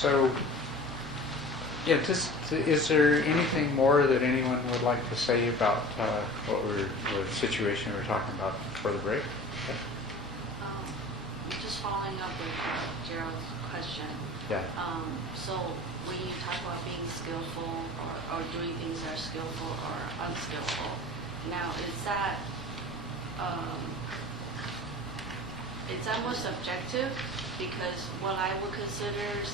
So, yeah, is there anything more that anyone would like to say about the situation we were talking about before the break? Okay. Just following up with Gerald's question. Yeah. So when you talk about being skillful or doing things that are skillful or unskillful, now is that more subjective? Because what I would consider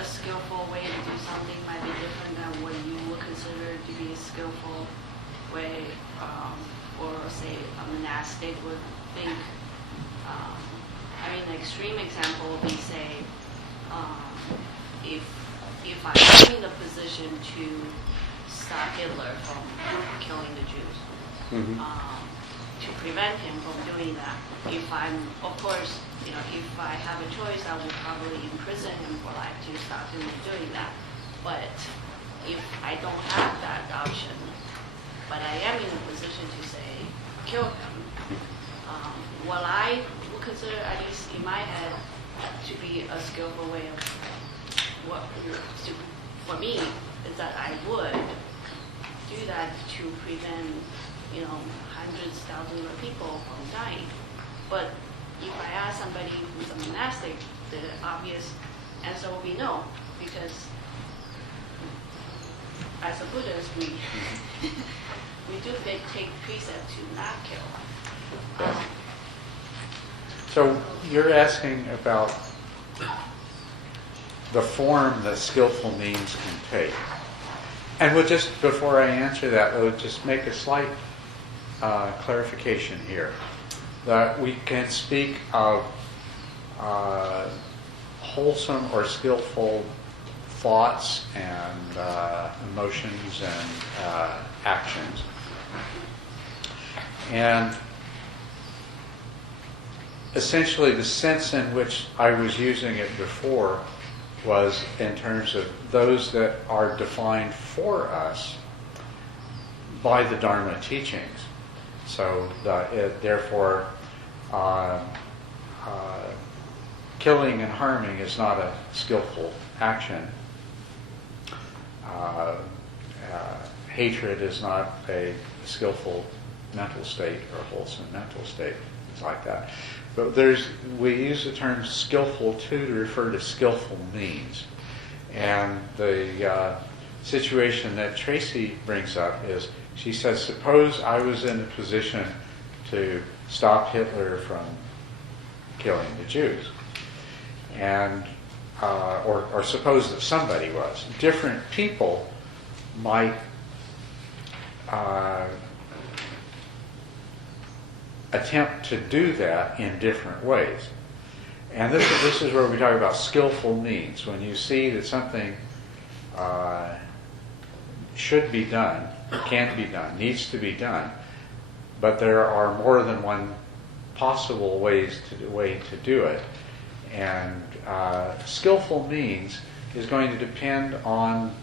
a skillful way to do something might be different than what you would consider to be a skillful way, or say a monastic would think. An extreme example would be, say, if I'm in a position to stop Hitler from killing the Jews, to prevent him from doing that. If I have a choice, I would probably imprison him for life to stop him from doing that. But if I don't have that option, but I am in a position to say, kill him, what I would consider, at least in my head, to be a skillful way of for me, is that I would do that to prevent, hundreds, thousands of people from dying. But if I ask somebody who's a monastic, the obvious answer will be no, because as a Buddhist, we do take precept to not kill. So you're asking about the form that skillful means can take. And we'll just, before I answer that, we'll just make a slight clarification here. That we can speak of wholesome or skillful thoughts and emotions and actions. And essentially the sense in which I was using it before was in terms of those that are defined for us by the Dharma teachings. So therefore, killing and harming is not a skillful action. Hatred is not a skillful mental state or a wholesome mental state. It's like that. But we use the term skillful too to refer to skillful means. And the situation that Tracy brings up is, she says, suppose I was in a position to stop Hitler from killing the Jews. And or suppose that somebody was. Different people might attempt to do that in different ways. And this is where we talk about skillful means. When you see that something should be done, can be done, needs to be done, but there are more than one possible way to do it. And skillful means is going to depend on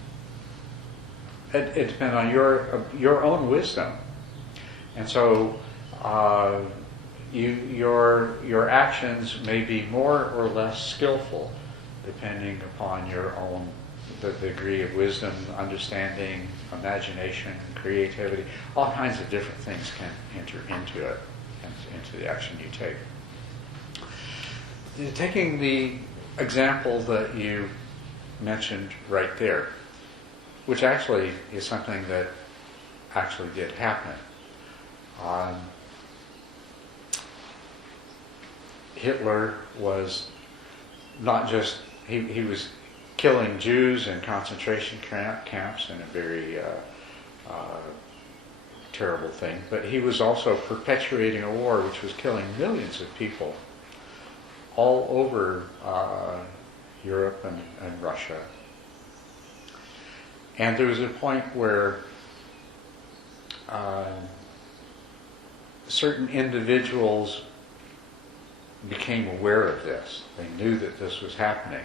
your own wisdom. And so your actions may be more or less skillful depending upon the degree of wisdom, understanding, imagination, creativity. All kinds of different things can enter into it, into the action you take. Taking the example that you mentioned right there, which actually is something that actually did happen. Hitler was not just, he was killing Jews in concentration camps in a very terrible thing, but he was also perpetuating a war which was killing millions of people all over Europe and Russia. And there was a point where certain individuals became aware of this. They knew that this was happening,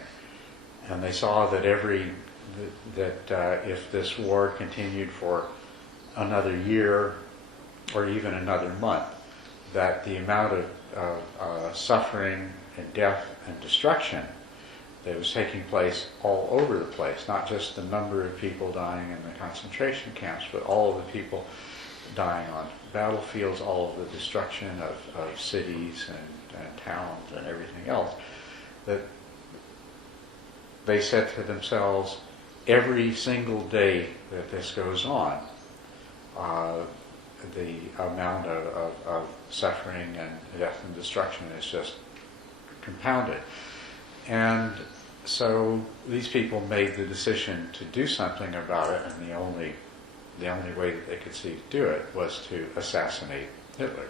and they saw that if this war continued for another year or even another month, that the amount of suffering and death and destruction that was taking place all over the place, not just the number of people dying in the concentration camps, but all of the people dying on battlefields, all of the destruction of cities and towns and everything else, that they said to themselves, every single day that this goes on, the amount of suffering and death and destruction is just compounded. And so these people made the decision to do something about it, and the only way that they could see to do it was to assassinate Hitler.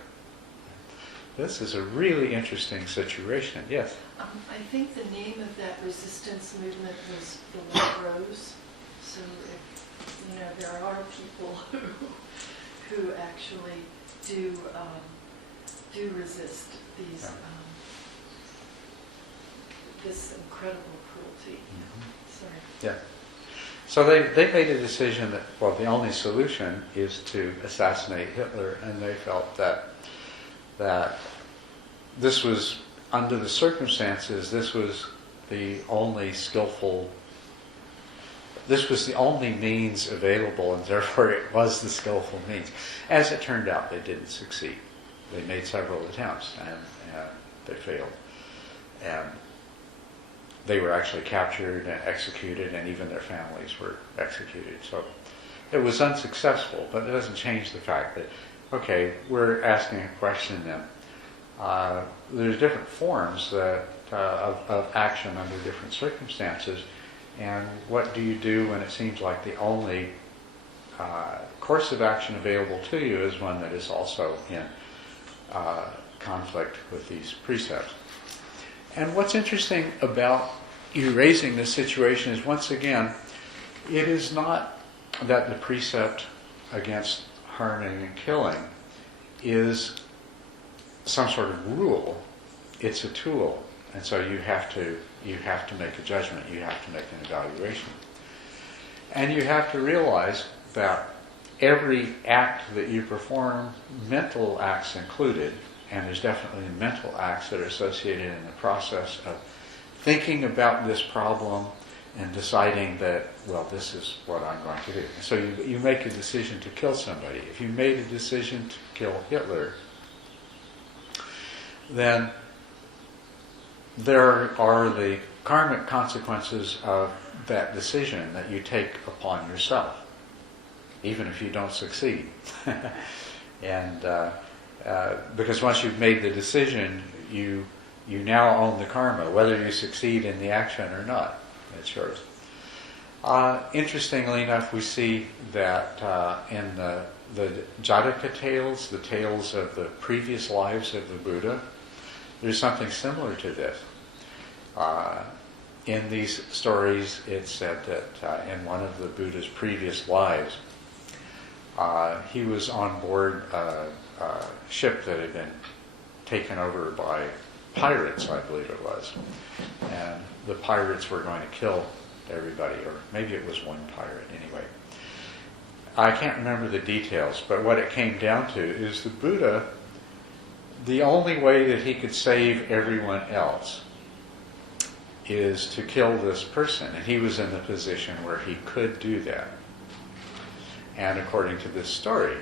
This is a really interesting situation. Yes? I think the name of that resistance movement was the White Rose. So, there are people who actually do resist these this incredible cruelty. Mm-hmm. Sorry. Yeah. So they made a decision that, well, the only solution is to assassinate Hitler, and they felt that this was, under the circumstances, this was the only means available, and therefore it was the skillful means. As it turned out, they didn't succeed. They made several attempts, and they failed. And they were actually captured and executed, and even their families were executed. So it was unsuccessful, but it doesn't change the fact that, okay, we're asking a question then. There's different forms of action under different circumstances, and what do you do when it seems like the only course of action available to you is one that is also in conflict with these precepts? And what's interesting about you raising this situation is, once again, it is not that the precept against harming and killing is some sort of rule. It's a tool, and so you have to make a judgment. You have to make an evaluation, and you have to realize that every act that you perform, mental acts included, and there's definitely mental acts that are associated in the process of thinking about this problem and deciding that, well, this is what I'm going to do. So you make a decision to kill somebody. If you made a decision to kill Hitler, then there are the karmic consequences of that decision that you take upon yourself, even if you don't succeed. And because once you've made the decision, you now own the karma, whether you succeed in the action or not. It's yours. Interestingly enough, we see that in the Jataka tales, the tales of the previous lives of the Buddha, there's something similar to this. In these stories, it's said that in one of the Buddha's previous lives, he was on board a ship that had been taken over by pirates, I believe it was. And the pirates were going to kill everybody, or maybe it was one pirate anyway. I can't remember the details, but what it came down to is the Buddha, the only way that he could save everyone else is to kill this person. And he was in the position where he could do that. And according to this story,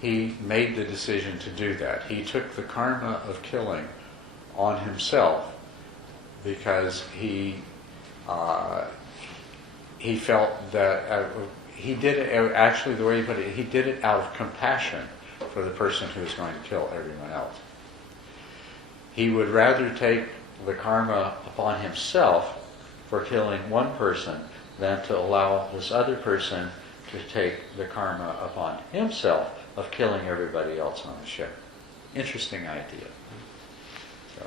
he made the decision to do that. He took the karma of killing on himself because he felt that he did it, actually the way he put it, he did it out of compassion for the person who was going to kill everyone else. He would rather take the karma upon himself for killing one person than to allow this other person to take the karma upon himself of killing everybody else on the ship. Interesting idea. So,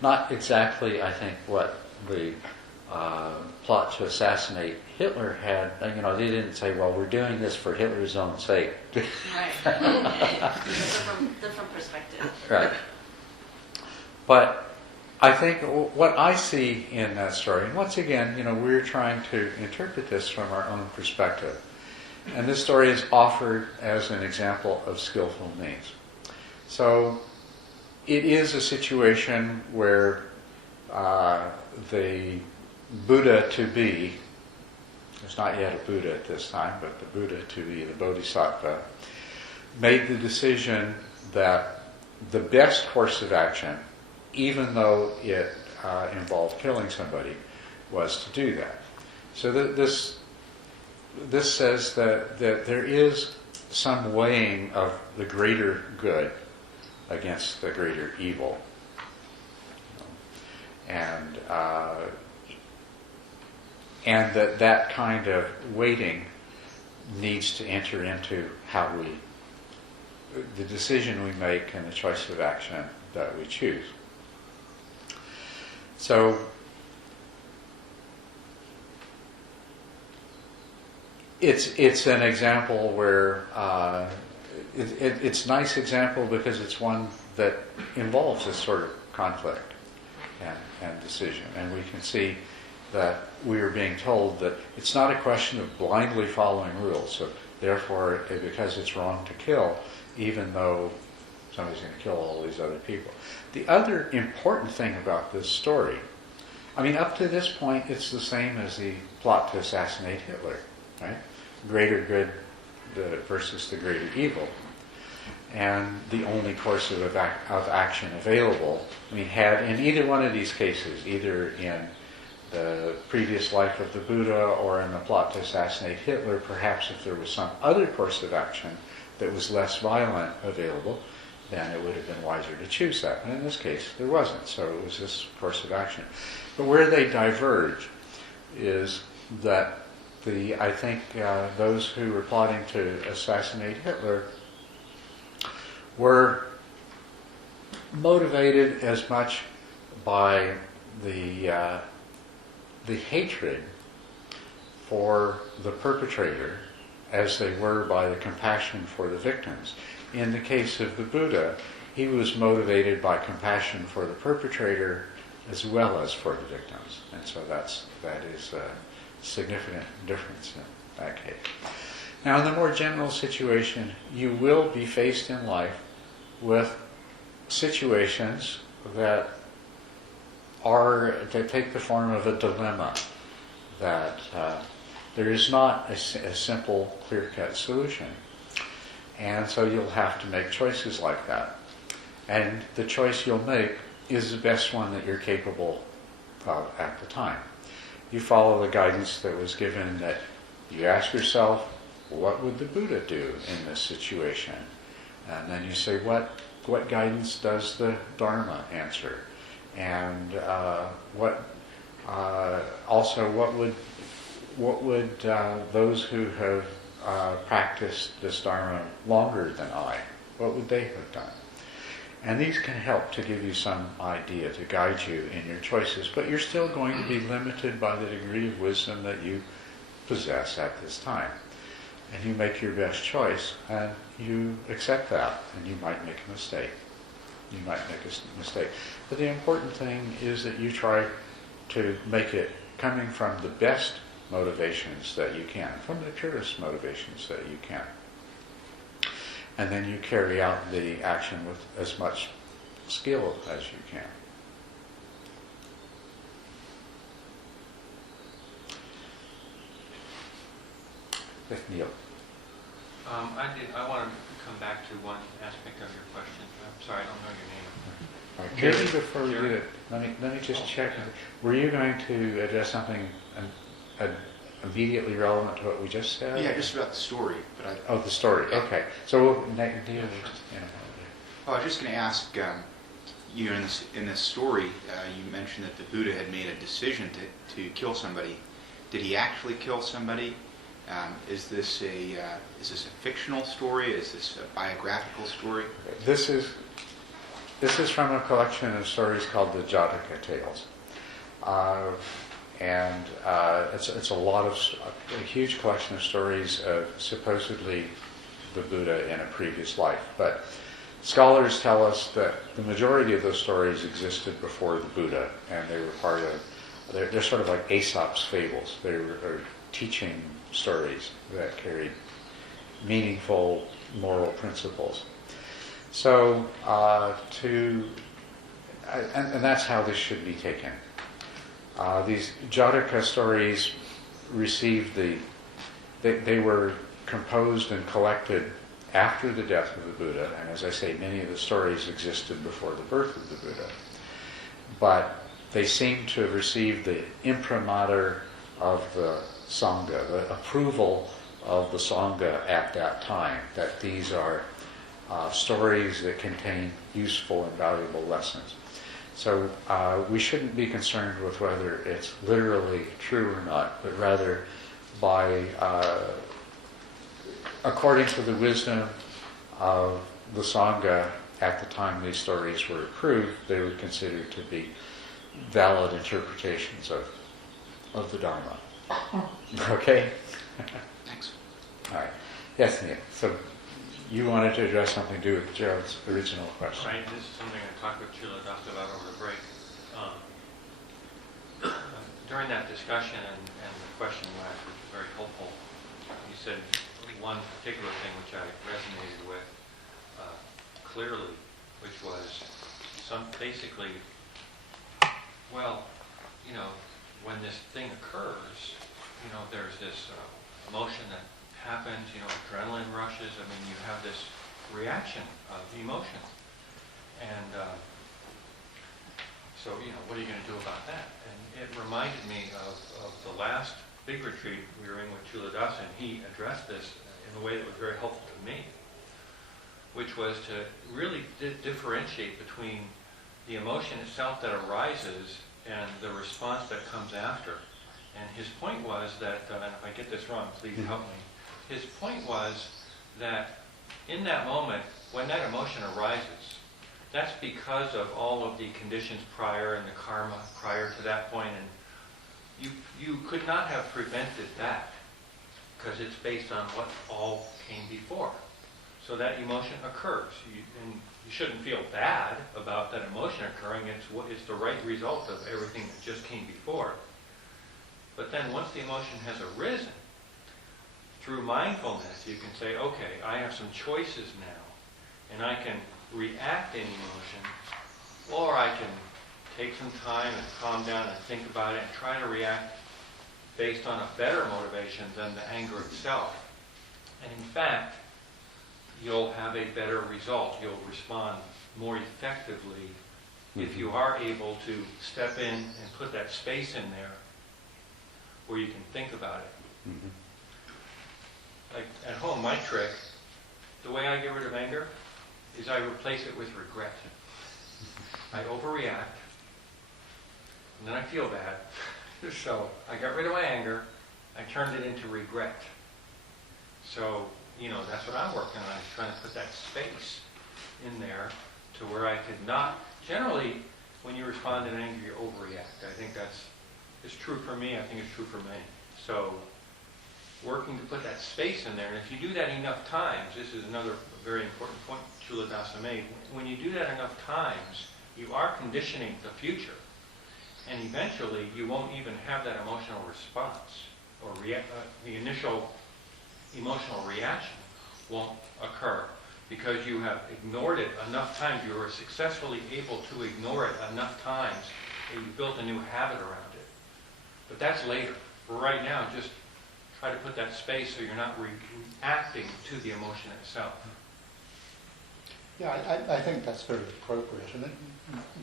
not exactly, I think, what the plot to assassinate Hitler had. They didn't say, well, we're doing this for Hitler's own sake. Right. different perspective. Right. But I think what I see in that story, and once again, we're trying to interpret this from our own perspective. And this story is offered as an example of skillful means. So it is a situation where the Buddha to be, there's not yet a Buddha at this time, but the Buddha to be, the Bodhisattva, made the decision that the best course of action, even though it involved killing somebody, was to do that. So this says that there is some weighing of the greater good against the greater evil. And that kind of weighting needs to enter into how the decision we make and the choice of action that we choose. So it's an example where it's a nice example because it's one that involves this sort of conflict and decision. And we can see that we are being told that it's not a question of blindly following rules. So therefore, because it's wrong to kill, even though somebody's going to kill all these other people. The other important thing about this story, I mean, up to this point, it's the same as the plot to assassinate Hitler, right? Greater good versus the greater evil. And the only course of action available, I mean, had in either one of these cases, either in the previous life of the Buddha or in the plot to assassinate Hitler, perhaps if there was some other course of action that was less violent available, then it would have been wiser to choose that. And in this case, there wasn't, so it was this course of action. But where they diverge is that I think those who were plotting to assassinate Hitler were motivated as much by the hatred for the perpetrator as they were by the compassion for the victims. In the case of the Buddha, he was motivated by compassion for the perpetrator as well as for the victims. And so that is a significant difference in that case. Now, in the more general situation, you will be faced in life with situations that take the form of a dilemma, that there is not a simple, clear-cut solution. And so you'll have to make choices like that. And the choice you'll make is the best one that you're capable of at the time. You follow the guidance that was given, that you ask yourself, what would the Buddha do in this situation? And then you say, what guidance does the Dharma answer? And what would those who have practiced this Dharma longer than I, what would they have done? And these can help to give you some idea, to guide you in your choices, but you're still going to be limited by the degree of wisdom that you possess at this time. And you make your best choice, and you accept that, and you might make a mistake. You might make a mistake. But the important thing is that you try to make it coming from the best motivations that you can, from the purest motivations that you can. And then you carry out the action with as much skill as you can. Neil. I wanted to come back to one aspect of your question. I'm sorry, I don't know your name. Maybe before we do it, let me just check. Were you going to address something immediately relevant to what we just said? Yeah, just about the story. But the story. Okay. So Neil, I was just going to ask. In this story, you mentioned that the Buddha had made a decision to kill somebody. Did he actually kill somebody? Is this a fictional story? Is this a biographical story? This is from a collection of stories called the Jataka Tales, and it's a huge collection of stories of supposedly the Buddha in a previous life. But scholars tell us that the majority of those stories existed before the Buddha, and they were they're sort of like Aesop's fables. They were teaching stories that carried meaningful moral principles. So and that's how this should be taken. These Jataka stories received they were composed and collected after the death of the Buddha, and as I say, many of the stories existed before the birth of the Buddha. But they seem to have received the imprimatur of the Sangha, the approval of the Sangha at that time, that these are stories that contain useful and valuable lessons. So we shouldn't be concerned with whether it's literally true or not, but rather by, according to the wisdom of the Sangha at the time these stories were approved, they were considered to be valid interpretations of the Dharma. Okay? Thanks. All right. Yes, Neil. So you wanted to address something to do with Gerald's original question. Right, this is something I talked with Culadasa about over the break. During that discussion and the question you asked, which was very helpful, you said one particular thing which I resonated with clearly, which was basically, well, when this thing occurs, there's this emotion that happens, adrenaline rushes. I mean, you have this reaction of emotion. And so, what are you going to do about that? And it reminded me of the last big retreat we were in with Culadasa, and he addressed this in a way that was very helpful to me, which was to really differentiate between the emotion itself that arises and the response that comes after. And his point was that, and if I get this wrong, please help me. His point was that in that moment, when that emotion arises, that's because of all of the conditions prior and the karma prior to that point, and you could not have prevented that because it's based on what all came before. So that emotion occurs, and you shouldn't feel bad about that emotion occurring. It's the right result of everything that just came before. But then once the emotion has arisen, through mindfulness, you can say, okay, I have some choices now, and I can react in emotion, or I can take some time and calm down and think about it and try to react based on a better motivation than the anger itself. And in fact, you'll have a better result. You'll respond more effectively if you are able to step in and put that space in there where you can think about it. Mm-hmm. Like at home, my trick, the way I get rid of anger is I replace it with regret. I overreact, and then I feel bad. So I got rid of my anger, I turned it into regret. So, that's what I'm working on, is trying to put that space in there to where I could not, generally, when you respond in anger, you overreact. I think it's true for me, I think it's true for many. So, working to put that space in there, and if you do that enough times, this is another very important point Culadasa made, when you do that enough times, you are conditioning the future, and eventually you won't even have that emotional response, or the initial emotional reaction won't occur, because you have ignored it enough times, you were successfully able to ignore it enough times, and you built a new habit around it. But that's later. For right now, just try to put that space so you're not reacting to the emotion itself. Yeah, I think that's very appropriate. And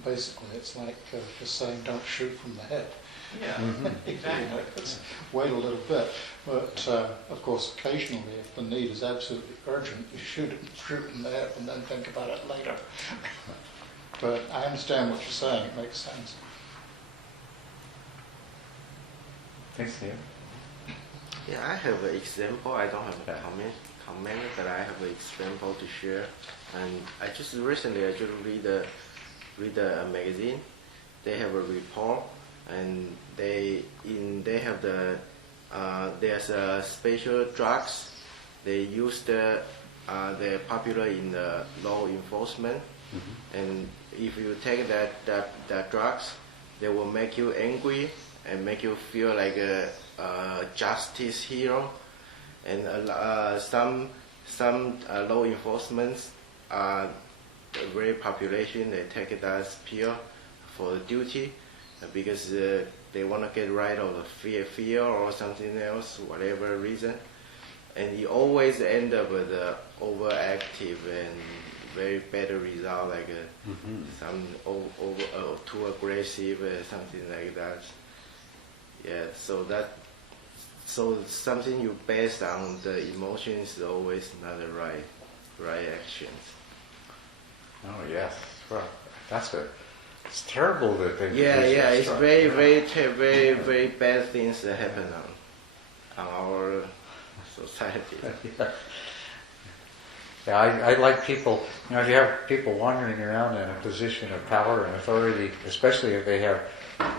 basically, it's like just saying, don't shoot from the head. Yeah, exactly. Just wait a little bit. But, of course, occasionally, if the need is absolutely urgent, you shoot from the head and then think about it later. But I understand what you're saying. It makes sense. Thanks, Neil. Yeah, I have an example. I don't have a comment, but I have an example to share. And I just recently read a magazine. They have a report, and they have there's a special drugs. They use they're popular in the law enforcement, and if you take that drugs, they will make you angry and make you feel like a justice hero. And some law enforcement very population, they take it as pure, for duty, because they want to get rid of the fear or something else, whatever reason. And you always end up with overactive and very bad result, like some too aggressive, something like that. Yeah, so something you based on the emotions is always not the right actions. Oh yes, well, it's terrible that they. It's very bad things that happen on our society. Yeah, I like people, if you have people wandering around in a position of power and authority, especially if they have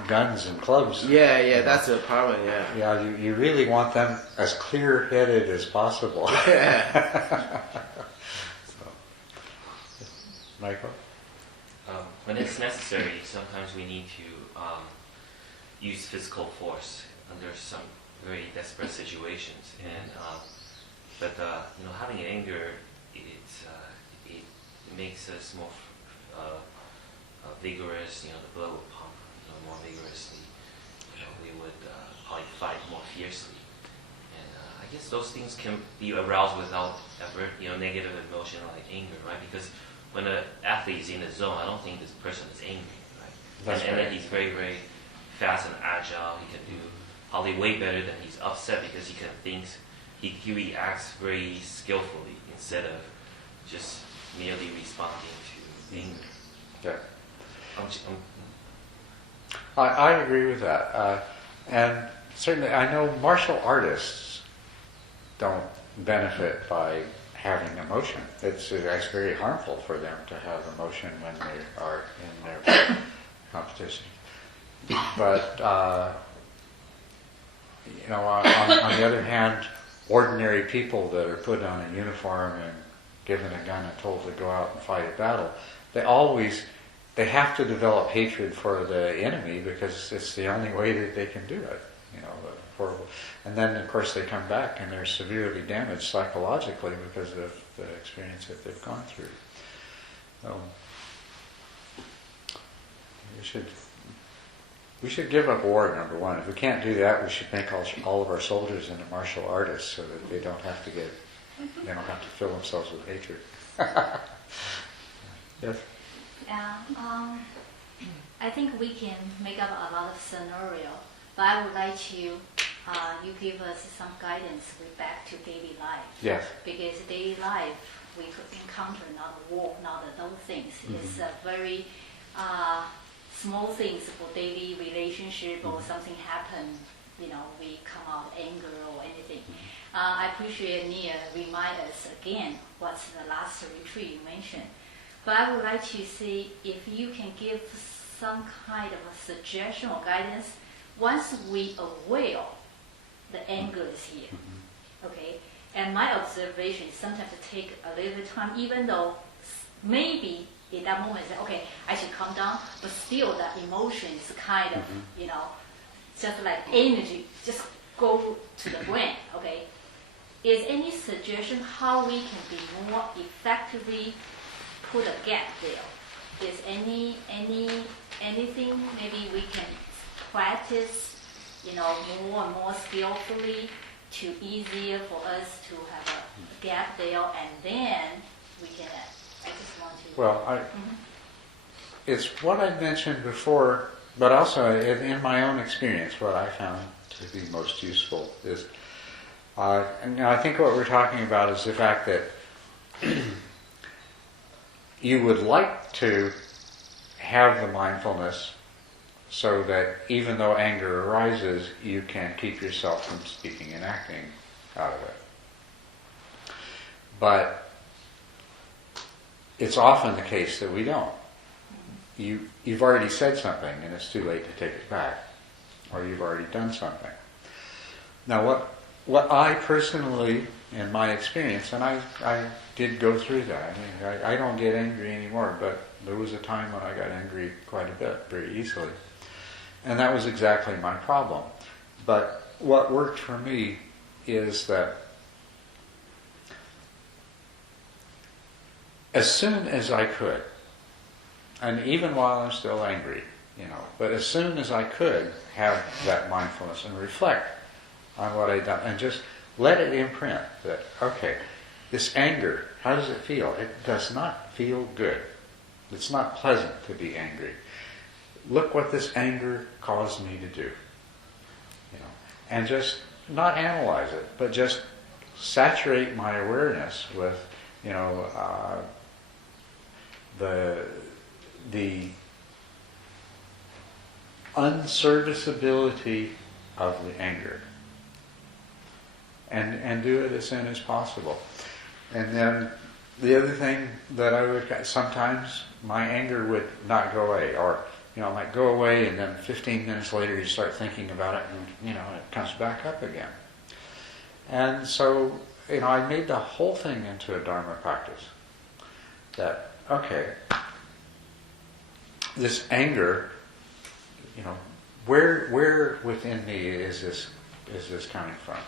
guns and clubs. Yeah, that's the problem, Yeah, you really want them as clear-headed as possible. Yeah. So, Michael? When it's necessary, sometimes we need to use physical force under some very desperate situations. And but having anger, it makes us more vigorous. The blood will pump more vigorously. We would probably fight more fiercely. And I guess those things can be aroused without effort. Negative emotion like anger, right? Because when an athlete is in the zone, I don't think this person is angry, right? And then he's very, very fast and agile. He can do probably way better than he's upset because he reacts very skillfully instead of just merely responding to anger. Yeah. I agree with that. And certainly I know martial artists don't benefit by having emotion. It's very harmful for them to have emotion when they are in their competition. But on the other hand, ordinary people that are put on a uniform and given a gun and told to go out and fight a battle, they have to develop hatred for the enemy because it's the only way that they can do it. And then of course they come back and they're severely damaged psychologically because of the experience that they've gone through. So we should give up war, number one. If we can't do that, we should make all of our soldiers into martial artists so that they don't have to fill themselves with hatred. Yes. I think we can make up a lot of scenario, but I would like to you give us some guidance with back to daily life. Yes. Because daily life we could encounter not war, not those things. It's a very small things for daily relationship or something happen. We come out anger or anything. I appreciate Nia remind us again what's the last retreat you mentioned. But I would like to see if you can give some kind of a suggestion or guidance once we aware the anger is here. Okay? And my observation is sometimes it take a little bit of time, even though maybe in that moment say, okay, I should calm down, but still the emotion is kind of, just like energy, just go to the brain, okay? Is any suggestion how we can be more effectively put a gap there? Is anything maybe we can practice, more and more skillfully to easier for us to have a gap there, and then we can. I just want to. Well, it's what I mentioned before, but also in my own experience, what I found to be most useful is, and I think what we're talking about is the fact that you would like to have the mindfulness so that even though anger arises, you can keep yourself from speaking and acting out of it. But it's often the case that we don't. You've already said something and it's too late to take it back, or you've already done something. Now what I personally, in my experience, and I did go through that. I mean, I don't get angry anymore, but there was a time when I got angry quite a bit, very easily. And that was exactly my problem. But what worked for me is that as soon as I could, and even while I'm still angry, But as soon as I could have that mindfulness and reflect on what I'd done and just let it imprint that, okay, this anger, how does it feel? It does not feel good. It's not pleasant to be angry. Look what this anger caused me to do. And just not analyze it, but just saturate my awareness with, the unserviceability of the anger. And do it as soon as possible. And then the other thing that I would, sometimes my anger would not go away, or, it might go away and then 15 minutes later you start thinking about it and, it comes back up again. And so, I made the whole thing into a Dharma practice. That, okay, this anger, where within me is this coming from?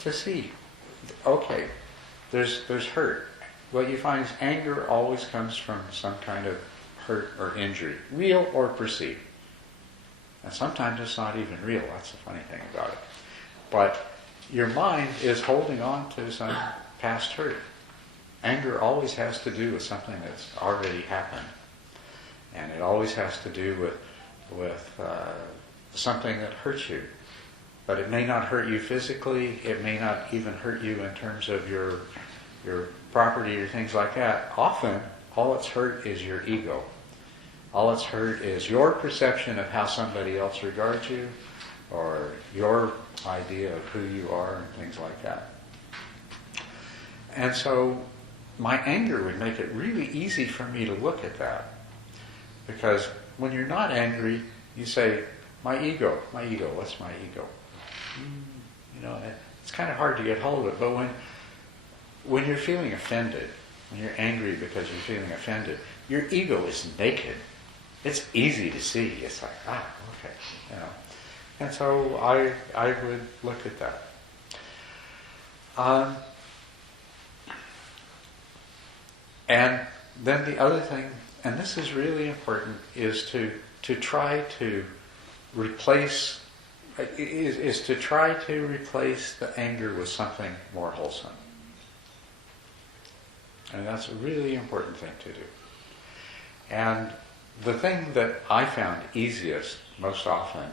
To see, okay, there's hurt. What you find is anger always comes from some kind of hurt or injury, real or perceived. And sometimes it's not even real. That's the funny thing about it. But your mind is holding on to some past hurt. Anger always has to do with something that's already happened. And it always has to do with something that hurts you. But it may not hurt you physically. It may not even hurt you in terms of your property or things like that. Often, all it's hurt is your ego. All it's hurt is your perception of how somebody else regards you, or your idea of who you are, and things like that. And so, my anger would make it really easy for me to look at that. Because when you're not angry, you say, my ego, what's my ego? It's kind of hard to get hold of it, but when you're feeling offended, when you're angry because you're feeling offended, your ego is naked. It's easy to see. It's like, okay, And so I would look at that. And then the other thing, and this is really important, is to try to replace the anger with something more wholesome. And that's a really important thing to do. And the thing that I found easiest most often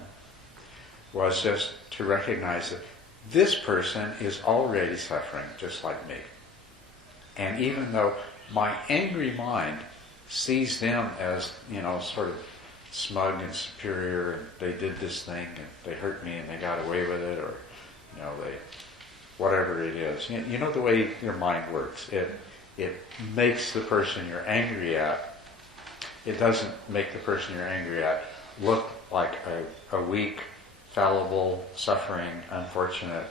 was just to recognize that this person is already suffering just like me. And even though my angry mind sees them as, sort of smug and superior, and they did this thing, and they hurt me, and they got away with it, or, they, whatever it is. You know the way your mind works. It makes the person you're angry at, it doesn't make the person you're angry at look like a weak, fallible, suffering, unfortunate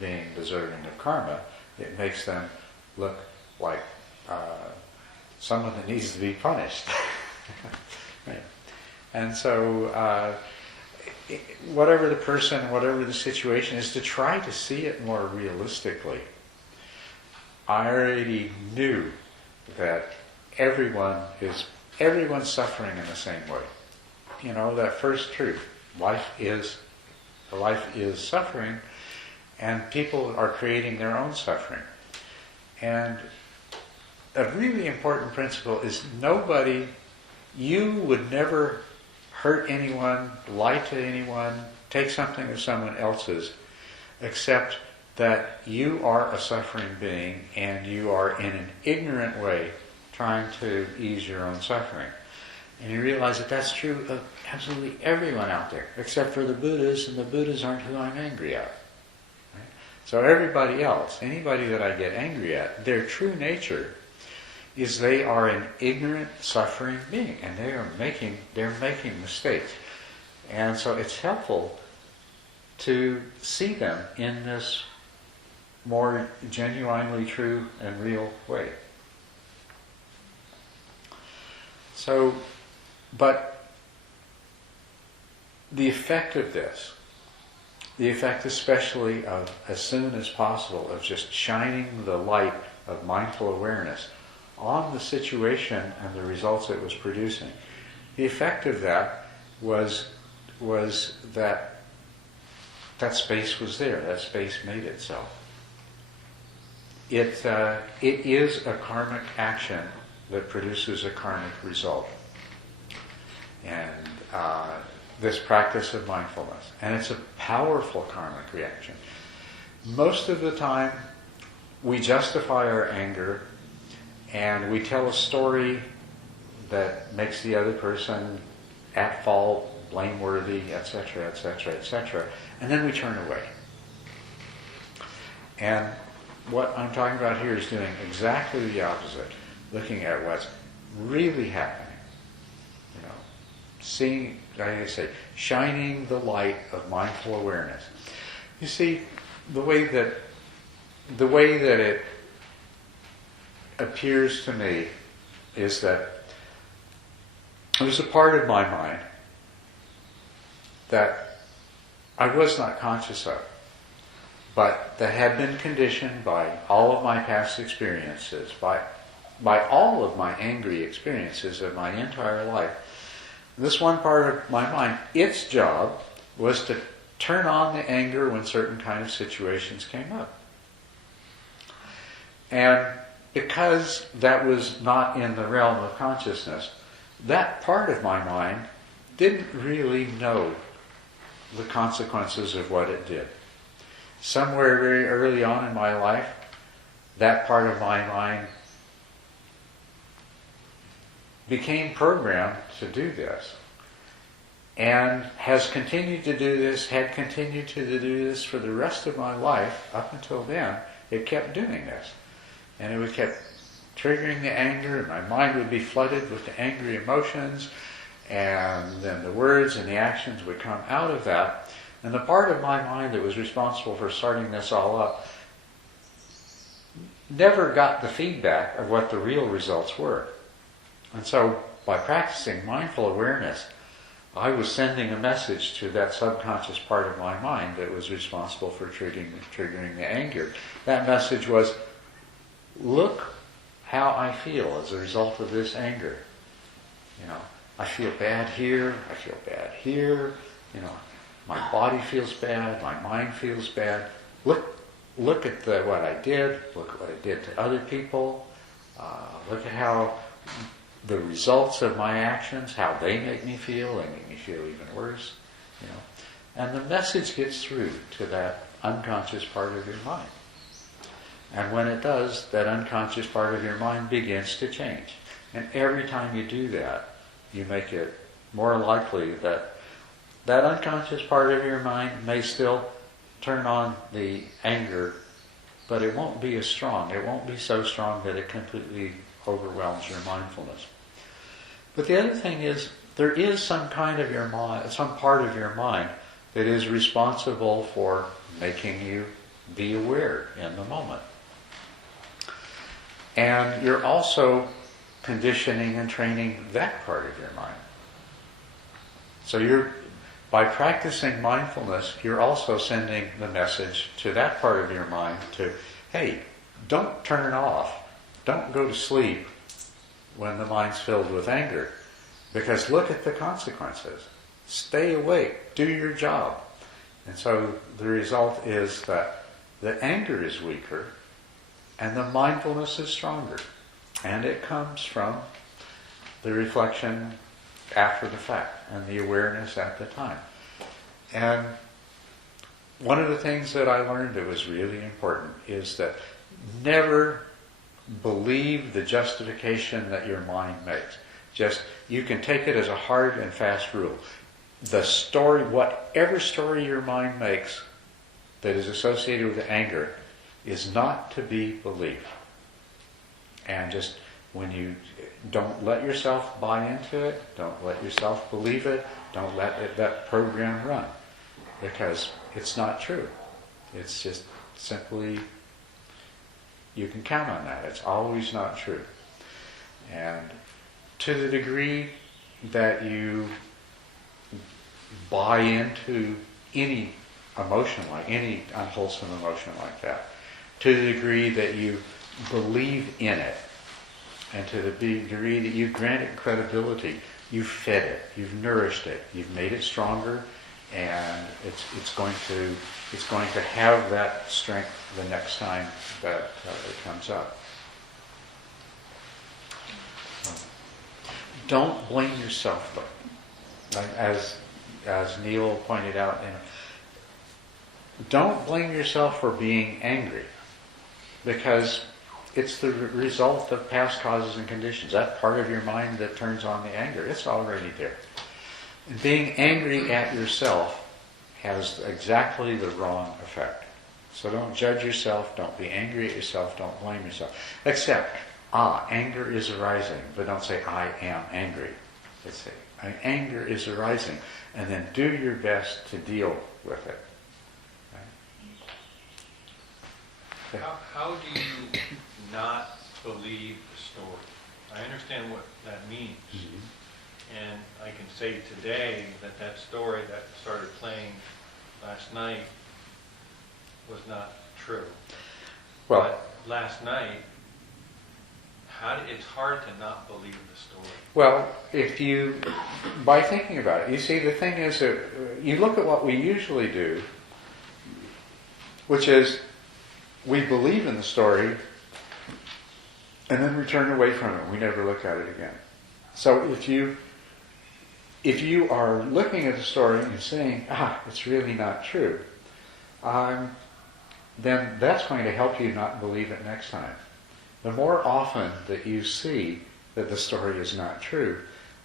being deserving of karma. It makes them look like someone that needs to be punished. Right. And so, whatever the person, whatever the situation is, to try to see it more realistically. I already knew that everyone's suffering in the same way. That first truth. Life is suffering, and people are creating their own suffering. And a really important principle is you would never hurt anyone, lie to anyone, take something of someone else's, except that you are a suffering being and you are in an ignorant way trying to ease your own suffering. And you realize that that's true of absolutely everyone out there, except for the Buddhas, and the Buddhas aren't who I'm angry at. Right? So everybody else, anybody that I get angry at, their true nature is they are an ignorant, suffering being, and they're making mistakes. And so it's helpful to see them in this more genuinely true and real way. So, but the effect of this, the effect especially of, as soon as possible, of just shining the light of mindful awareness on the situation and the results it was producing, the effect of that was that space was there. That space made itself. It is a karmic action that produces a karmic result. And this practice of mindfulness. And it's a powerful karmic reaction. Most of the time, we justify our anger and we tell a story that makes the other person at fault, blameworthy, etc., etc., etc., and then we turn away. And what I'm talking about here is doing exactly the opposite, looking at what's really happening. Seeing, like I say, shining the light of mindful awareness. You see, the way that it appears to me is that there's a part of my mind that I was not conscious of, but that had been conditioned by all of my past experiences, by all of my angry experiences of my entire life. This one part of my mind, its job was to turn on the anger when certain kind of situations came up. And because that was not in the realm of consciousness, that part of my mind didn't really know the consequences of what it did. Somewhere very early on in my life, that part of my mind became programmed to do this and has continued to do this, had continued to do this for the rest of my life. Up until then, it kept doing this. And it would kept triggering the anger, and my mind would be flooded with the angry emotions, and then the words and the actions would come out of that. And the part of my mind that was responsible for starting this all up never got the feedback of what the real results were. And so, by practicing mindful awareness, I was sending a message to that subconscious part of my mind that was responsible for triggering the anger. That message was, look how I feel as a result of this anger. I feel bad here, I feel bad here, my body feels bad, my mind feels bad. Look at what I did, look at what I did to other people, look at how the results of my actions, how they make me feel, they make me feel even worse, And the message gets through to that unconscious part of your mind. And when it does, that unconscious part of your mind begins to change. And every time you do that, you make it more likely that that unconscious part of your mind may still turn on the anger, but it won't be as strong. It won't be so strong that it completely overwhelms your mindfulness. But the other thing is, there is some kind of your mind, some part of your mind that is responsible for making you be aware in the moment. And you're also conditioning and training that part of your mind. So by practicing mindfulness, you're also sending the message to that part of your mind to, hey, don't turn off. Don't go to sleep when the mind's filled with anger. Because look at the consequences. Stay awake. Do your job. And so the result is that the anger is weaker and the mindfulness is stronger. And it comes from the reflection after the fact and the awareness at the time. And one of the things that I learned that was really important is that never believe the justification that your mind makes. You can take it as a hard and fast rule. The story, whatever story your mind makes that is associated with anger, is not to be believed. And just when you don't let yourself buy into it, don't let yourself believe it, don't let that program run. Because it's not true. It's just simply, you can count on that. It's always not true. And to the degree that you buy into any emotion any unwholesome emotion like that, to the degree that you believe in it, and to the degree that you grant it credibility, You've fed it, you've nourished it, you've made it stronger, and it's going to have that strength the next time that it comes up. Don't blame yourself, like as Neil pointed out. Don't blame yourself for being angry, because it's the result of past causes and conditions. That part of your mind that turns on the anger, it's already there. And being angry at yourself has exactly the wrong effect. So don't judge yourself, don't be angry at yourself, don't blame yourself. Except, anger is arising, but don't say, I am angry. Let's say, anger is arising, and then do your best to deal with it. Right? How do you not believe the story? I understand what that means. Mm-hmm. And I can say today that story that started playing last night was not true. Well, but last night, it's hard to not believe the story. Well, by thinking about it, you see, the thing is that you look at what we usually do, which is we believe in the story and then we turn away from it. We never look at it again. So if you are looking at the story and saying, it's really not true, then that's going to help you not believe it next time. The more often that you see that the story is not true,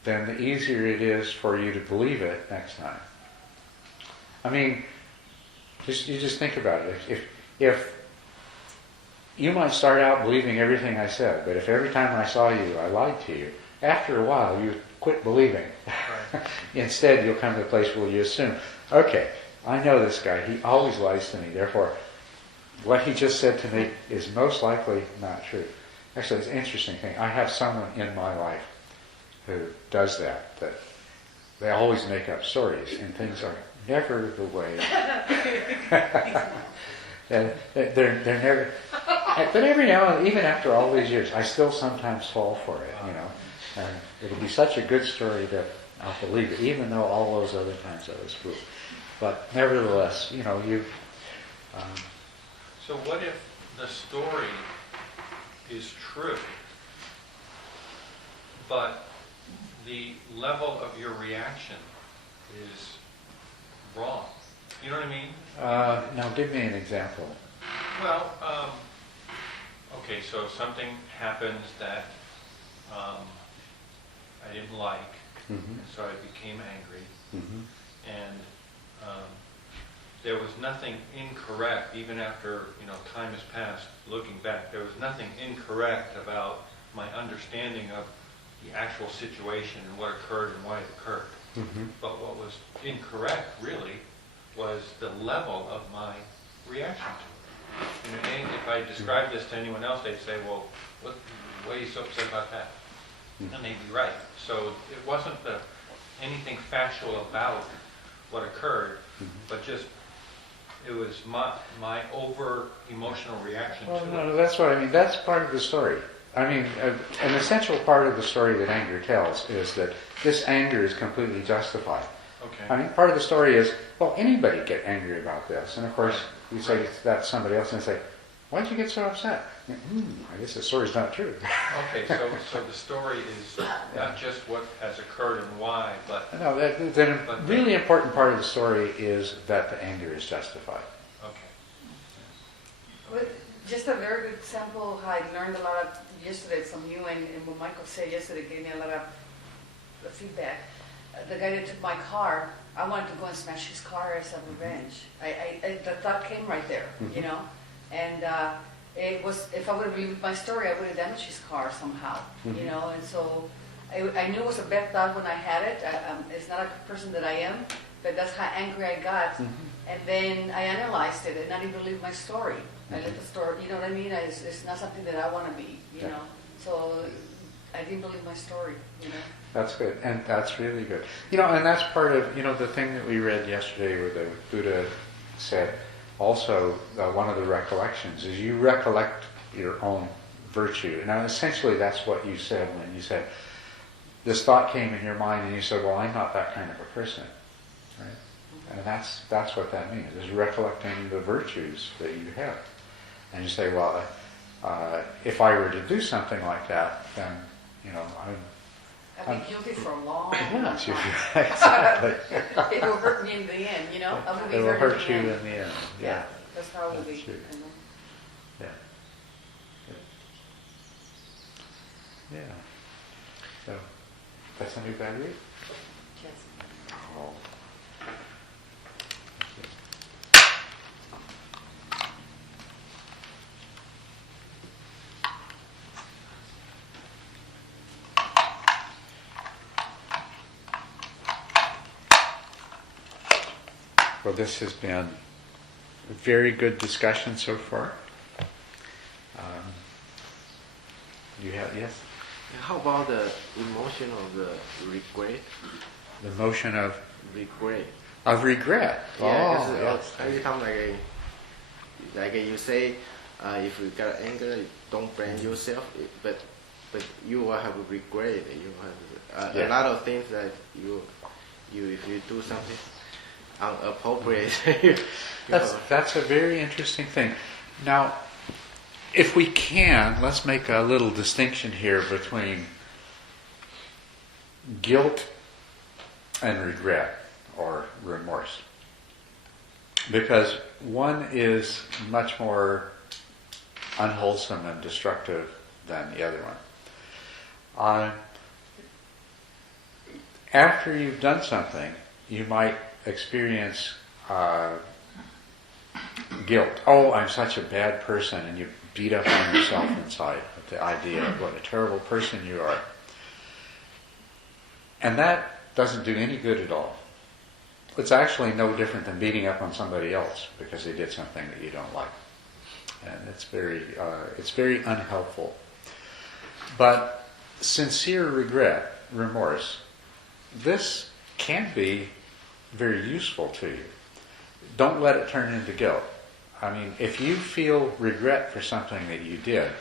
then the easier it is for you to believe it next time. I mean, you just think about it. If you might start out believing everything I said, but if every time I saw you, I lied to you, after a while you quit believing. Right. Instead, you'll come to a place where you assume, okay, I know this guy, he always lies to me, therefore what he just said to me is most likely not true. Actually, it's an interesting thing. I have someone in my life who does that they always make up stories, and things are never the way. And they're never. But every now and then, even after all these years, I still sometimes fall for it. And it'll be such a good story that I'll believe it, even though all those other times I was fooled. But nevertheless, you. So what if the story is true, but the level of your reaction is wrong? You know what I mean? Now give me an example. Well, okay, so something happens that I didn't like, Mm-hmm. so I became angry, Mm-hmm. and there was nothing incorrect, even after time has passed, looking back, there was nothing incorrect about my understanding of the actual situation and what occurred and why it occurred. Mm-hmm. But what was incorrect, really, was the level of my reaction to it. If I described this to anyone else, they'd say, well, why are you so upset about that? Mm-hmm. And they'd be right. So it wasn't anything factual about what occurred, Mm-hmm. but just it was my over emotional reaction Well, to no, it. that's what I mean. That's part of the story. I mean, an essential part of the story that anger tells is that this anger is completely justified. Okay. I mean, part of the story is, well, anybody get angry about this. And of course, you say that to somebody else and they say, why'd you get so upset? I guess the story's not true. Okay, so the story is not just what has occurred and why, but... No, the really important part of the story is that the anger is justified. Okay. Well, just a very good example, I learned a lot yesterday from you, and what Michael said yesterday gave me a lot of feedback. The guy that took my car, I wanted to go and smash his car as a revenge. The thought came right there, Mm-hmm. And it was, if I would have believed my story, I would have damaged his car somehow, Mm-hmm. And so I knew it was a bad thought when I had it. It's not a person that I am, but that's how angry I got. Mm-hmm. And then I analyzed it, and I didn't believe my story. I let the story, you know what I mean? It's not something that I want to be, you know. So I didn't believe my story, That's good, and that's really good. And that's part of, the thing that we read yesterday where the Buddha said, also, one of the recollections is you recollect your own virtue. Now, essentially, that's what you said when you said, this thought came in your mind and you said, well, I'm not that kind of a person. Right? And that's what that means, is recollecting the virtues that you have. And you say, well, if I were to do something like that, then, I've been guilty for a long yes, time. exactly. It will hurt me in the end, I will be It will hurt hurt you in in the end. the end. Yeah, that's how it will be. That's true. Yeah. Yeah. So, that's a new battery? Yes. Oh. Well, this has been a very good discussion so far. You have, yes? How about the emotion of the regret? The motion of Regret. regret. Yeah, Oh, yes. every time like you say, if you got anger, don't blame yourself, but you will have regret. You have a lot of things that you if you do something inappropriate. That's a very interesting thing. Now, if we can, let's make a little distinction here between guilt and regret or remorse. Because one is much more unwholesome and destructive than the other one. After you've done something, you might experience guilt. Oh, I'm such a bad person, and you beat up on yourself inside with the idea of what a terrible person you are. And that doesn't do any good at all. It's actually no different than beating up on somebody else because they did something that you don't like. And it's very unhelpful. But sincere regret, remorse, this can be very useful to you. Don't let it turn into guilt. I mean, if you feel regret for something that you did,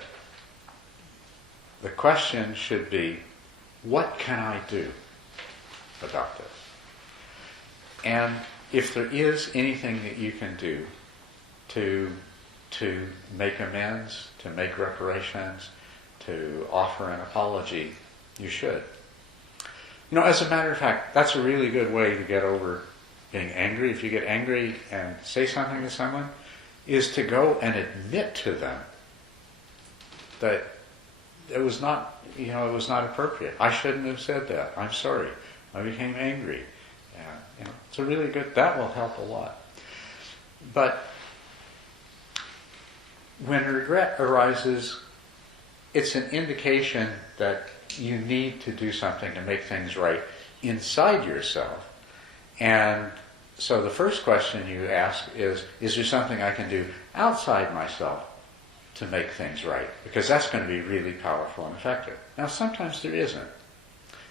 the question should be, what can I do about this? And if there is anything that you can do to make amends, to make reparations, to offer an apology, you should. As a matter of fact, that's a really good way to get over being angry. If you get angry and say something to someone, is to go and admit to them that it was not appropriate. I shouldn't have said that. I'm sorry. I became angry. It's a really good, that will help a lot. But when regret arises, it's an indication that you need to do something to make things right inside yourself. And so the first question you ask is there something I can do outside myself to make things right? Because that's going to be really powerful and effective. Now, sometimes there isn't.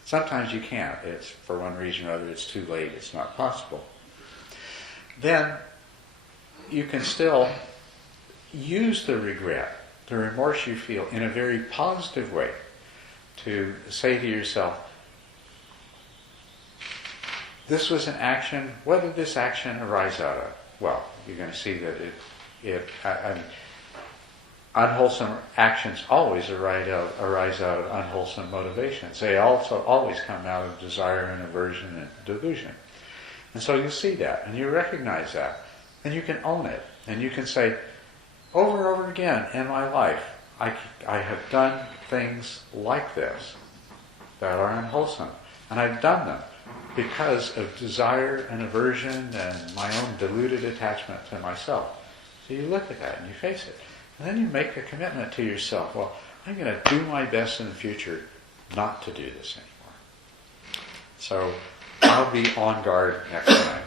Sometimes you can't. It's for one reason or other, it's too late, it's not possible. Then you can still use the regret, the remorse you feel, in a very positive way to say to yourself, this was an action, what did this action arise out of? Well, you're going to see that unwholesome actions always arise out of unwholesome motivations. They also always come out of desire and aversion and delusion. And so you see that, and you recognize that, and you can own it, and you can say, over and over again in my life, I have done things like this that are unwholesome, and I've done them because of desire and aversion and my own deluded attachment to myself. So you look at that and you face it. And then you make a commitment to yourself, well, I'm going to do my best in the future not to do this anymore. So I'll be on guard next time.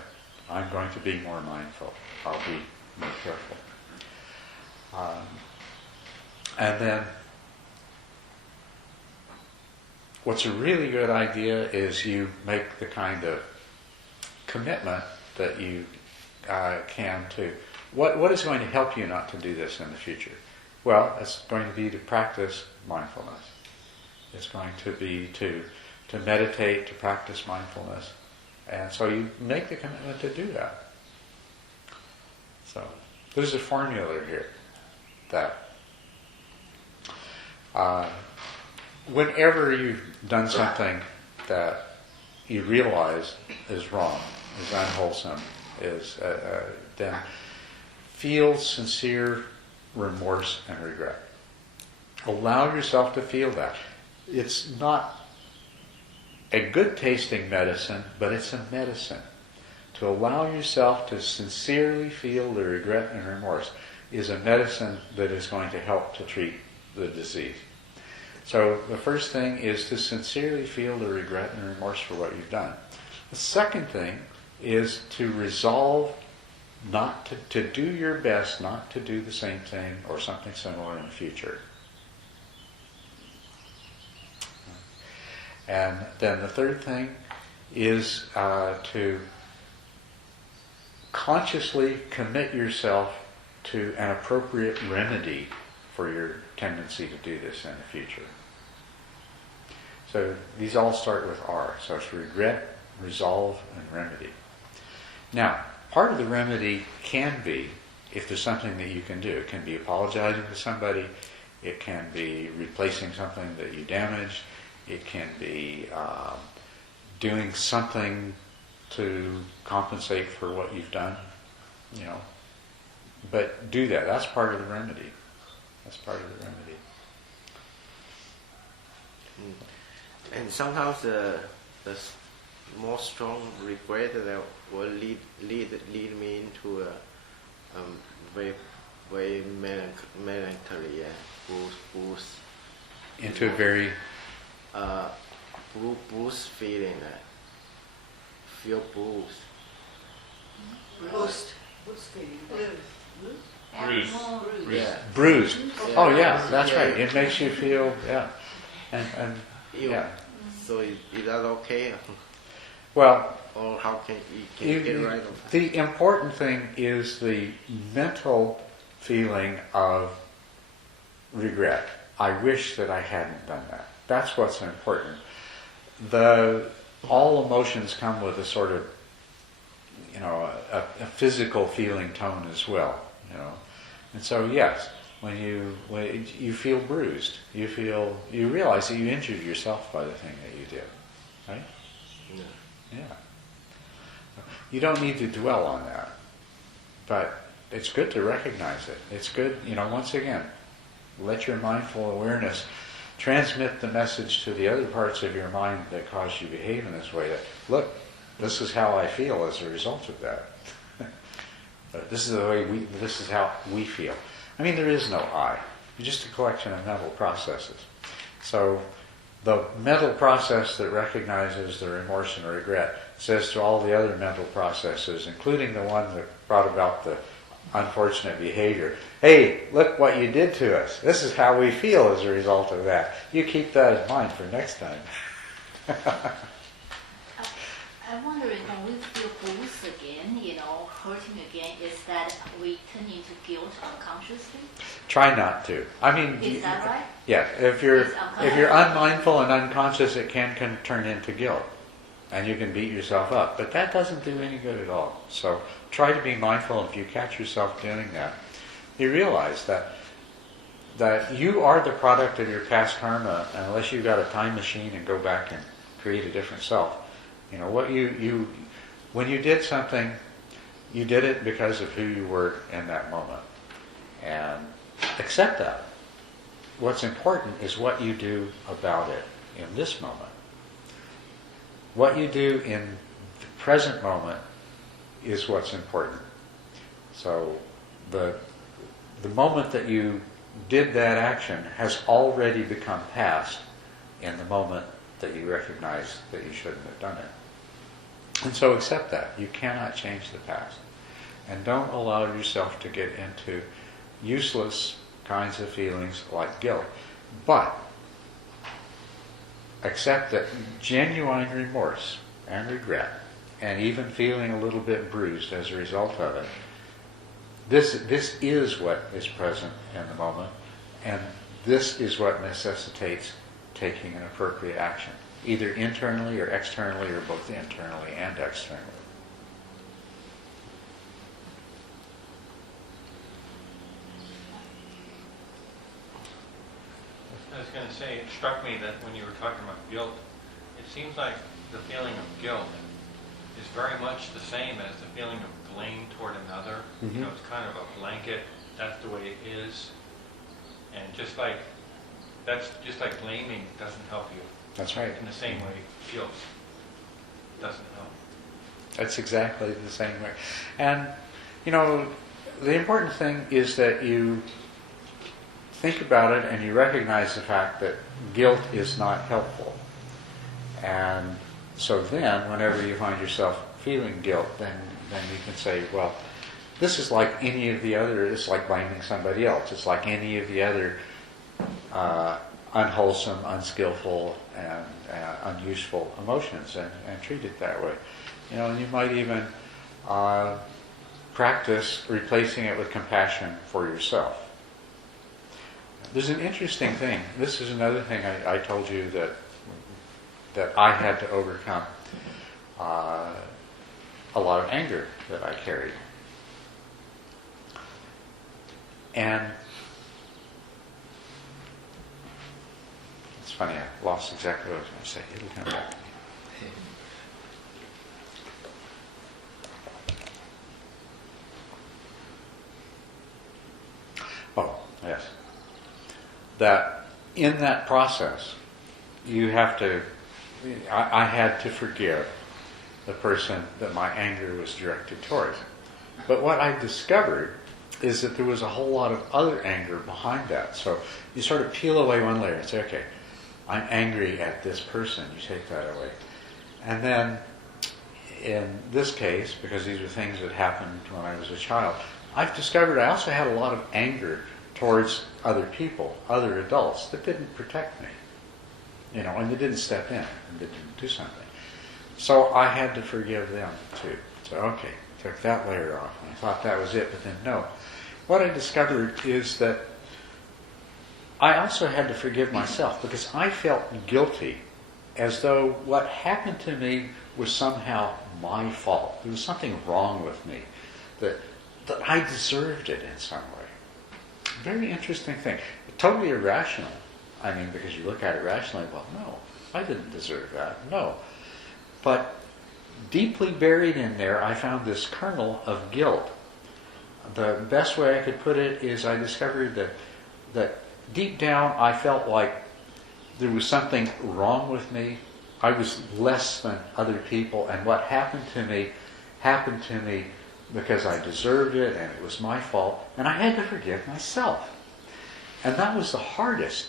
I'm going to be more mindful. I'll be more careful. And then what's a really good idea is you make the kind of commitment that you can to what is going to help you not to do this in the future? Well, it's going to be to practice mindfulness. It's going to be to to meditate, to practice mindfulness. And so you make the commitment to do that. So there's a formula here that whenever you've done something that you realize is wrong, is unwholesome, then feel sincere remorse and regret. Allow yourself to feel that. It's not a good tasting medicine, but it's a medicine. To allow yourself to sincerely feel the regret and remorse is a medicine that is going to help to treat the disease. So the first thing is to sincerely feel the regret and remorse for what you've done. The second thing is to resolve not to do your best not to do the same thing or something similar in the future. And then the third thing is to consciously commit yourself to an appropriate remedy for your tendency to do this in the future. So these all start with R. So it's regret, resolve, and remedy. Now, part of the remedy can be, if there's something that you can do, it can be apologizing to somebody, it can be replacing something that you damaged, it can be doing something to compensate for what you've done, But do that. That's part of the remedy. That's part of the remedy. And sometimes the more strong regret that will lead me into a very melancholy and bruised Into a very bruised feeling. Feel bruised. What's feeling? Bruised. Yeah. bruised. Oh yeah, that's right. It makes you feel and yeah. So is that okay? Well, Or how can you get rid of it? the important thing is the mental feeling of regret. I wish that I hadn't done that. That's what's important. All emotions come with a sort of, a physical feeling tone as well, And so yes, when you feel bruised, you realize that you injured yourself by the thing that you did, right? Yeah. You don't need to dwell on that, but it's good to recognize it. It's good, once again, let your mindful awareness transmit the message to the other parts of your mind that cause you to behave in this way. That, look, this is how I feel as a result of that. This is how we feel. I mean, there is no I. You're just a collection of mental processes. So the mental process that recognizes the remorse and regret says to all the other mental processes, including the one that brought about the unfortunate behavior, hey, look what you did to us. This is how we feel as a result of that. You keep that in mind for next time. I'm wondering, when we feel bruised again, hurting again, is that we turn into guilt unconsciously? Try not to. I mean, is that right? Yeah. If you're unmindful and unconscious, it can turn into guilt, and you can beat yourself up. But that doesn't do any good at all. So try to be mindful. If you catch yourself doing that, you realize that you are the product of your past karma, unless you've got a time machine and go back and create a different self. When you did something, you did it because of who you were in that moment. And accept that. What's important is what you do about it in this moment. What you do in the present moment is what's important. So the moment that you did that action has already become past in the moment that you recognize that you shouldn't have done it. And so accept that. You cannot change the past. And don't allow yourself to get into useless kinds of feelings like guilt. But accept that genuine remorse and regret, and even feeling a little bit bruised as a result of it, this is what is present in the moment, and this is what necessitates taking an appropriate action. either internally or externally, or both internally and externally. I was going to say, it struck me that when you were talking about guilt, it seems like the feeling of guilt is very much the same as the feeling of blame toward another. Mm-hmm. You know, it's kind of a blanket, that's the way it is. And just like blaming doesn't help you. That's right. In the same way, guilt doesn't help. That's exactly the same way. And, you know, the important thing is that you think about it and you recognize the fact that guilt is not helpful. And so then, whenever you find yourself feeling guilt, then you can say, well, this is like any of the other, it's like blaming somebody else. It's like any of the other unwholesome, unskillful, and unuseful emotions, and treat it that way. You know, and you might even practice replacing it with compassion for yourself. There's an interesting thing. This is another thing I told you that I had to overcome. A lot of anger that I carried. And it's funny, I lost exactly what I was going to say. It'll come back to me. Oh, yes. That in that process, you have to, I had to forgive the person that my anger was directed towards. But what I discovered is that there was a whole lot of other anger behind that. So you sort of peel away one layer and say, okay, I'm angry at this person. You take that away. And then in this case, because these are things that happened when I was a child, I've discovered I also had a lot of anger towards other people, other adults that didn't protect me. You know, and they didn't step in and they didn't do something. So I had to forgive them too. So okay, took that layer off. And I thought that was it, but then no. What I discovered is that I also had to forgive myself because I felt guilty, as though what happened to me was somehow my fault. There was something wrong with me, that I deserved it in some way. Very interesting thing. Totally irrational. I mean, because you look at it rationally, well, no, I didn't deserve that. No. But deeply buried in there, I found this kernel of guilt. The best way I could put it is I discovered that deep down I felt like there was something wrong with me. I was less than other people, and what happened to me because I deserved it and it was my fault, and I had to forgive myself. And that was the hardest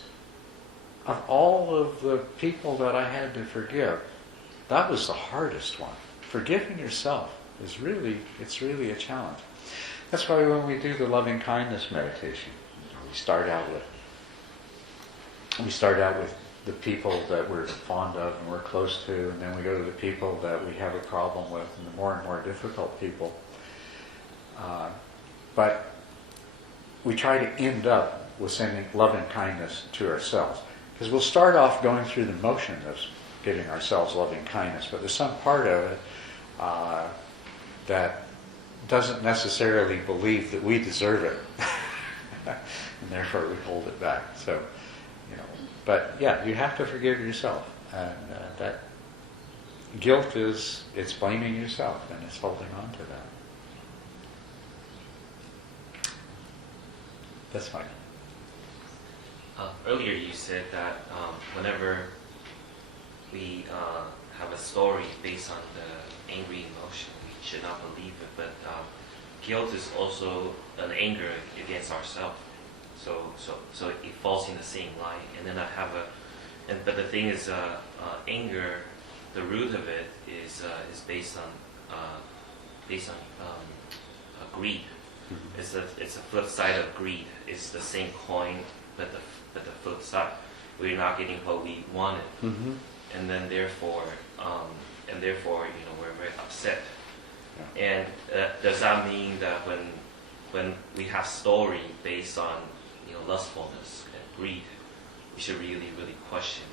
of all of the people that I had to forgive. That was the hardest one. Forgiving yourself is really a challenge. That's why when we do the loving kindness meditation, we start out with the people that we're fond of and we're close to, and then we go to the people that we have a problem with, and the more and more difficult people. But we try to end up with sending loving kindness to ourselves. Because we'll start off going through the motion of giving ourselves loving kindness, but there's some part of it that doesn't necessarily believe that we deserve it. And therefore we hold it back. So, you know, but yeah, you have to forgive yourself. And that guilt it's blaming yourself and it's holding on to that. That's fine. Earlier you said that whenever we have a story based on the angry emotion, we should not believe it. But guilt is also an anger against ourselves. So it falls in the same line. And then but the thing is, anger, the root of it is based on greed. Mm-hmm. It's a flip side of greed. It's the same coin, but the flip side. We're not getting what we wanted, mm-hmm. and then therefore, we're very upset. Yeah. And does that mean that when we have story based on lustfulness and greed, we should really question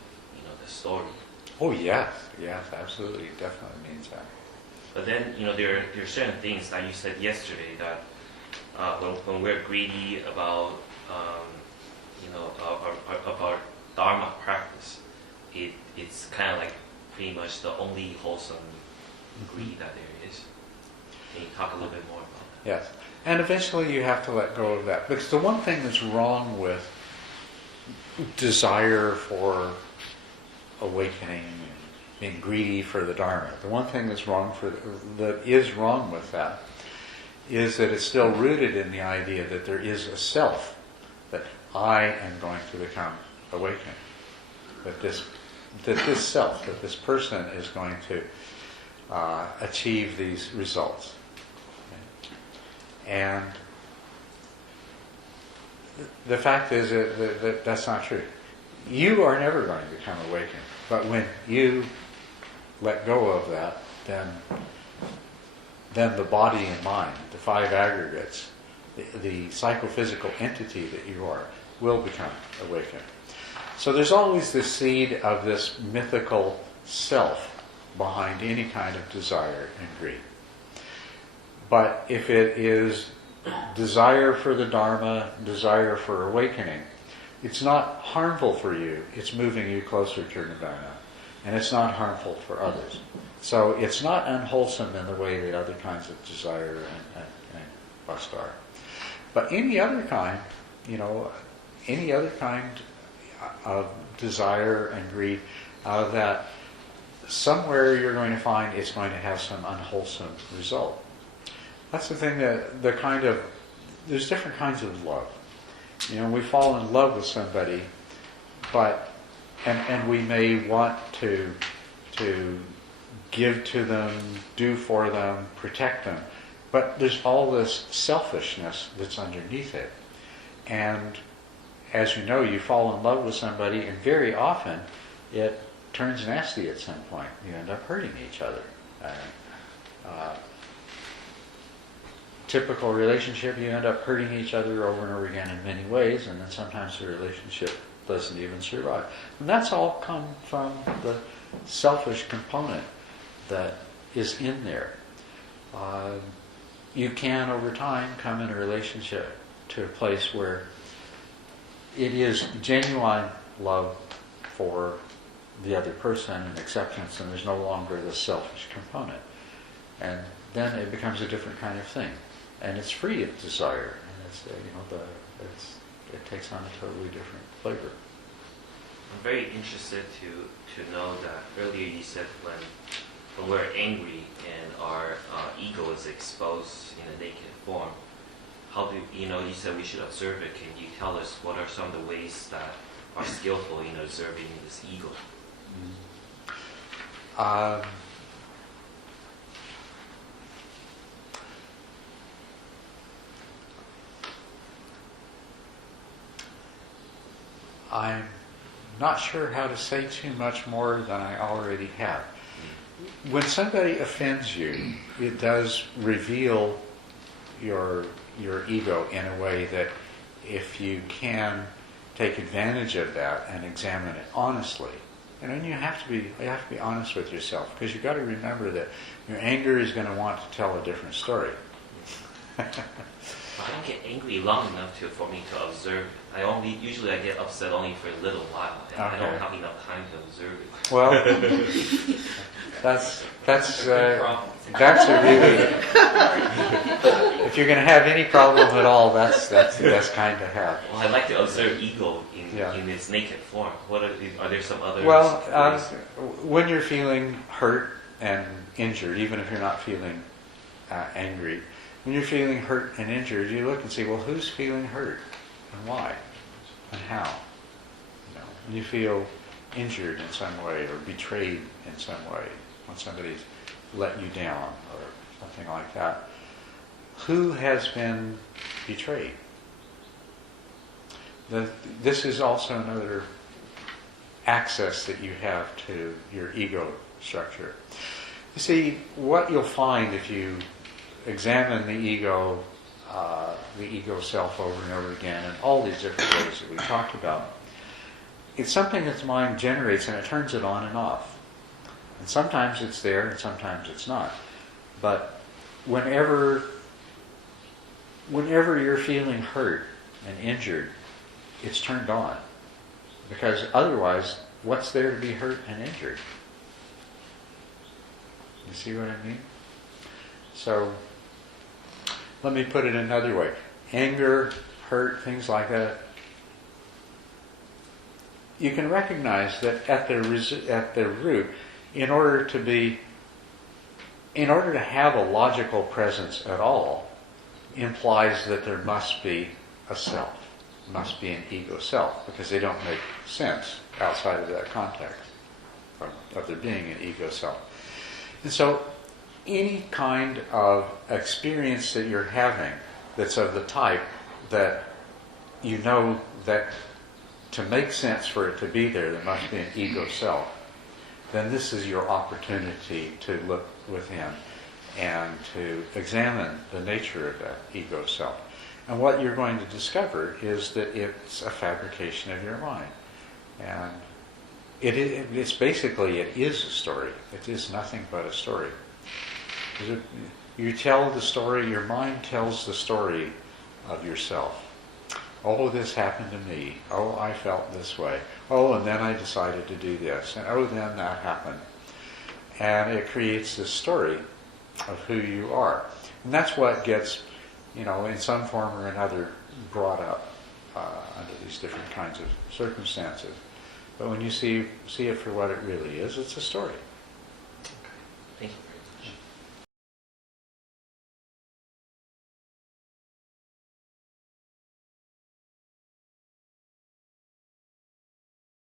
the story? Oh yes, absolutely, definitely means that. But then, there are certain things that you said yesterday that when we're greedy about, our Dharma practice, it's kind of like pretty much the only wholesome greed that there is. Can you talk a little bit more about that? Yes, and eventually you have to let go of that. Because the one thing that's wrong with desire for awakening, being greedy for the Dharma, the one thing that is wrong with that is that it's still rooted in the idea that there is a self, that I am going to become awakened, that this self, that this person is going to achieve these results. And the fact is that that's not true. You are never going to become awakened. But when you let go of that, then the body and mind, the five aggregates, the psychophysical entity that you are, will become awakened. So there's always this seed of this mythical self behind any kind of desire and greed. But if it is desire for the Dharma, desire for awakening, it's not harmful for you, it's moving you closer to Nirvana. And it's not harmful for others. So it's not unwholesome in the way that other kinds of desire and lust are. But any other kind of desire and greed, out of that, somewhere you're going to find it's going to have some unwholesome result. That's the thing that there's different kinds of love. We fall in love with somebody, and we may want to give to them, do for them, protect them. But there's all this selfishness that's underneath it. And as you know, you fall in love with somebody, and very often it turns nasty at some point. You end up hurting each other. Typical relationship, you end up hurting each other over and over again in many ways, and then sometimes the relationship doesn't even survive. And that's all come from the selfish component that is in there. You can, over time, come in a relationship to a place where it is genuine love for the other person and acceptance, and there's no longer the selfish component. And then it becomes a different kind of thing. And it's free of desire, and it takes on a totally different flavor. I'm very interested to know that earlier you said when we're angry and our ego is exposed in a naked form, how do you said we should observe it? Can you tell us what are some of the ways that are skillful in observing this ego? I'm not sure how to say too much more than I already have. When somebody offends you, it does reveal your ego in a way that if you can take advantage of that and examine it honestly, and you have to be honest with yourself, because you've got to remember that your anger is going to want to tell a different story. I don't get angry long enough for me to observe it. Usually I get upset only for a little while, and I don't have enough time to observe it. Well, that's a really. If you're going to have any problem at all, that's the best kind to have. Well, I like to observe ego in its naked form. Are there some other? Well, when you're feeling hurt and injured, even if you're not feeling angry. When you're feeling hurt and injured, you look and see, well, who's feeling hurt and why and how? When you feel injured in some way or betrayed in some way, when somebody's let you down or something like that, who has been betrayed? This is also another access that you have to your ego structure. You see, what you'll find if you examine the ego self over and over again in all these different ways that we talked about, it's something that the mind generates and it turns it on and off. And sometimes it's there and sometimes it's not. But whenever you're feeling hurt and injured, it's turned on. Because otherwise, what's there to be hurt and injured? You see what I mean? So, let me put it another way. Anger, hurt, things like that. You can recognize that at the root, in order to have a logical presence at all, implies that there must be a self, must be an ego self, because they don't make sense outside of that context of there being an ego self. And so, any kind of experience that you're having that's of the type that you know that to make sense for it to be there, there must be an ego self, then this is your opportunity to look within and to examine the nature of that ego self. And what you're going to discover is that it's a fabrication of your mind. And it's basically, it is a story. It is nothing but a story. You tell the story, your mind tells the story of yourself. Oh, this happened to me. Oh, I felt this way. Oh, and then I decided to do this. And oh, then that happened. And it creates this story of who you are. And that's what gets, in some form or another brought up under these different kinds of circumstances. But when you see it for what it really is, it's a story. Thank you.